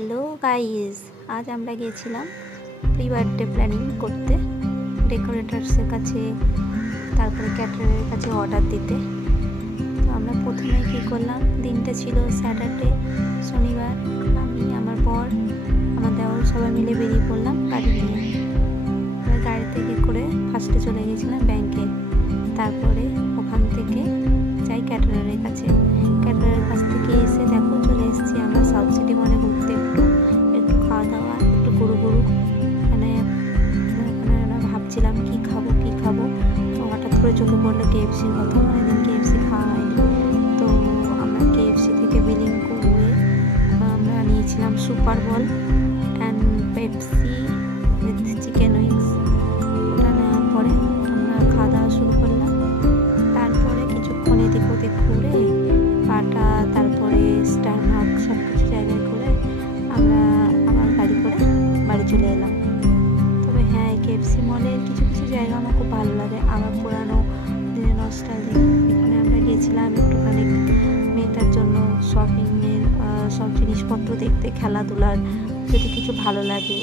Hello guys, আজ আমরা গিয়েছিলাম প্রি বার্থডে প্ল্যানিং করতে ডেকোরেটার্সের কাছে, তারপরে ক্যাটারারের কাছে অর্ডার দিতে। তো আমরা প্রথমে কী করলাম, দিনটা ছিল স্যাটারডে, শনিবার। আমি, আমার বর, আমার দেওর সবাই মিলে বেরিয়ে পড়লাম গাড়ি নিয়ে। আমরা গাড়ি থেকে করে ফার্স্টে চলে গেছিলাম ব্যাংকে, তারপরে ওখান থেকে যাই ক্যাটারারের কাছে। ক্যাটারারের কাছ থেকে এসে দেখো চলে এসেছি আমরা সাউথ সিটি মলে ঘুরতে, একটু খাওয়া দাওয়া, একটু গুরু এখানে ভাবছিলাম কী খাবো। তো হঠাৎ করে চোখে পড়লো কেএফসির কথা। অনেকদিন কেএফসি খাওয়া হয়নি। তো আমরা কেএফসি থেকে বিলিং করে আমরা নিয়েছিলাম super ball and Pepsi with chicken wings. ওটা নেওয়ার পরে আমরা খাওয়া দাওয়া শুরু করলাম। তারপরে কিছুক্ষণ এদিক ওদিক ঘুরে পাটা, তারপরে স্টার মার্ক সব কিছু জায়গায় করে আমরা আমার গাড়ি করে বাড়ি চলে এলাম। তবে হ্যাঁ, কেএফসি মলের কিছু কিছু জায়গা আমার খুব ভালো লাগে, আমার পুরানো দিনের নস্টালজিক। এখানে আমরা গিয়েছিলাম একটুখানি মেয়েটার জন্য শপিংয়ের সব জিনিসপত্র দেখতে, খেলাধুলার যদি কিছু ভালো লাগে